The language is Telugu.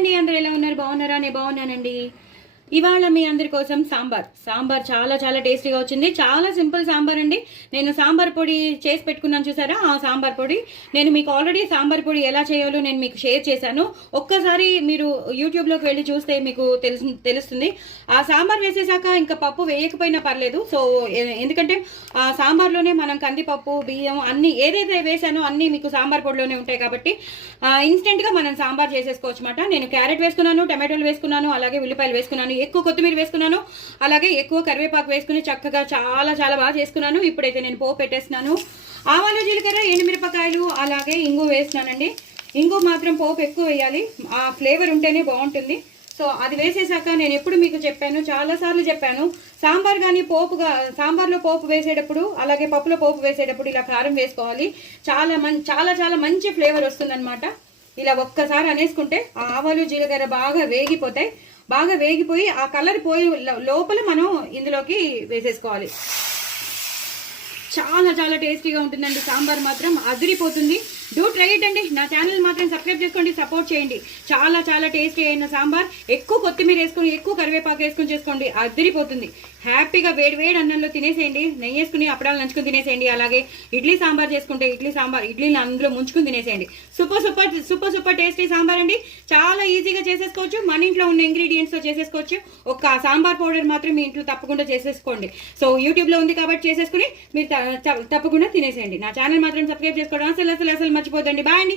అండి, అందరూ ఎలా ఉన్నారు? బాగున్నారా? నేను బాగున్నానండి. ఇవాళ మీ అందరి కోసం సాంబార్ చాలా చాలా టేస్టీగా వచ్చింది. చాలా సింపుల్ సాంబార్ అండి. నేను సాంబార్ పొడి చేసి పెట్టుకున్నాను, చూసారా? ఆ సాంబార్ పొడి నేను మీకు ఆల్రెడీ సాంబార్ పొడి ఎలా చేయాలో నేను మీకు షేర్ చేశాను. ఒక్కసారి మీరు యూట్యూబ్లోకి వెళ్ళి చూస్తే మీకు తెలుస్తుంది. ఆ సాంబార్ వేసేసాక ఇంకా పప్పు వేయకపోయినా పర్లేదు. సో ఎందుకంటే ఆ సాంబార్లోనే మనం కందిపప్పు, బియ్యం అన్ని ఏదైతే వేసానో అన్నీ మీకు సాంబార్ పొడిలోనే ఉంటాయి కాబట్టి ఇన్స్టెంట్గా మనం సాంబార్ చేసేసుకోవచ్చు అన్నమాట. నేను క్యారెట్ వేసుకున్నాను, టమాటోలు వేసుకున్నాను, అలాగే ఉల్లిపాయలు వేసుకున్నాను, ఎక్కువ కొత్తిమీర వేసుకున్నాను, అలాగే ఎక్కువ కరివేపాకు వేసుకుని చక్కగా చాలా చాలా బాగా చేసుకున్నాను. ఇప్పుడైతే నేను పోపు పెట్టేస్తున్నాను. ఆవాలు, జీలకర్ర, ఎండుమిరపకాయలు, అలాగే ఇంగు వేస్తున్నానండి. ఇంగు మాత్రం పోపు ఎక్కువ వేయాలి, ఆ ఫ్లేవర్ ఉంటేనే బాగుంటుంది. సో అది వేసేసాక నేను ఎప్పుడు మీకు చెప్పాను, చాలాసార్లు చెప్పాను, సాంబార్ కానీ సాంబార్లో పోపు వేసేటప్పుడు, అలాగే పప్పులో పోపు వేసేటప్పుడు ఇలా కారం వేసుకోవాలి. చాలా చాలా మంచి ఫ్లేవర్ వస్తుందన్నమాట. ఇలా ఒక్కసారి అనేసుకుంటే ఆవాలు జీలకర్ర బాగా వేగిపోయి ఆ కలర్ పోయి లోపల మనం ఇందులోకి వేసేసుకోవాలి. చాలా చాలా టేస్టీగా ఉంటుందండి. సాంబార్ మాత్రం అదిరిపోతుంది. డూ ట్రై ఇట్ అండి. నా ఛానల్ మాత్రం సబ్స్క్రైబ్ చేసుకోండి, సపోర్ట్ చేయండి. చాలా చాలా టేస్టీ అయిన సాంబార్. ఎక్కువ కొత్తిమీర వేసుకుని, ఎక్కువ కరివేపాకు వేసుకుని చేసుకోండి, అదిరిపోతుంది. హ్యాపీగా వేడి అన్నంలో తినేసేయండి. నెయ్యి వేసుకుని అప్పడాలు నంచుకుని తినేసేయండి. అలాగే ఇడ్లీ సాంబార్ చేసుకుంటే ఇడ్లీని అందులో ముంచుకుని తినేసేయండి. సూపర్ టేస్టీ సాంబార్ అండి. చాలా ఈజీగా చేసేసుకోవచ్చు. మన ఇంట్లో ఉన్న ఇంగ్రీడియంట్స్తో చేసేసుకోవచ్చు. ఒక సాంబార్ పౌడర్ మాత్రం మీ ఇంట్లో తప్పకుండా చేసేసుకోండి. సో యూట్యూబ్లో ఉంది కాబట్టి చేసేసుకుని మీరు తప్పకుండా తినేసేయండి. నా ఛానల్ మాత్రం సబ్స్క్రైబ్ చేసుకోవడం అసలు మర్చిపోద్దండి. బాయ్ అండి.